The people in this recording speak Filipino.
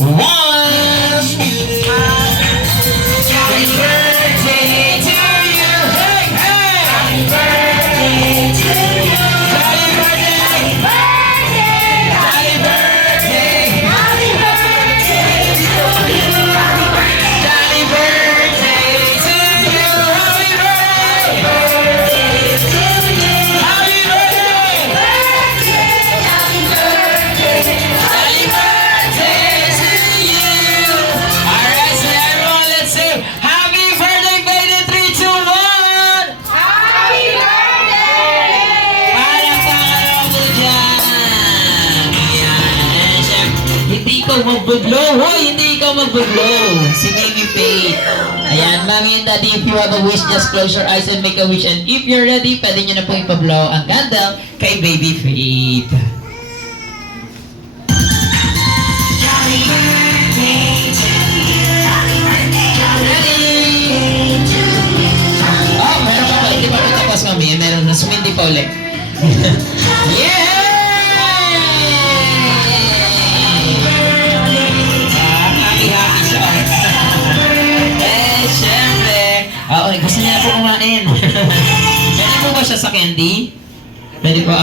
one. Happy birthday to you. Hey, hey. Happy birthday to you. Happy birthday. Happy birthday. Happy birthday to you. Happy birthday to you. Happy birthday to you. Happy birthday. Happy birthday to you. All right, so everyone, let's say happy birthday, baby. 3, 2, 1. Happy birthday! Palakpakan mo dyan. Ayan. Siyempre, hindi ikaw magbuglow. Hoy, hindi ikaw magbuglow. Si Baby Faith. Ayan, Mommy and Daddy, if you have a wish, just close your eyes and make a wish. And if you're ready, pwede nyo na po ipablow ang candle kay Baby Faith. Oh, meron pa ba? Hindi pa ito tapos, Mami. Meron na. Sumindi pa ulit. Yeah! Happy siya. Syempre. Oo, gusto niya po kumain. Pwede po ba siya sa candy? Pwede po.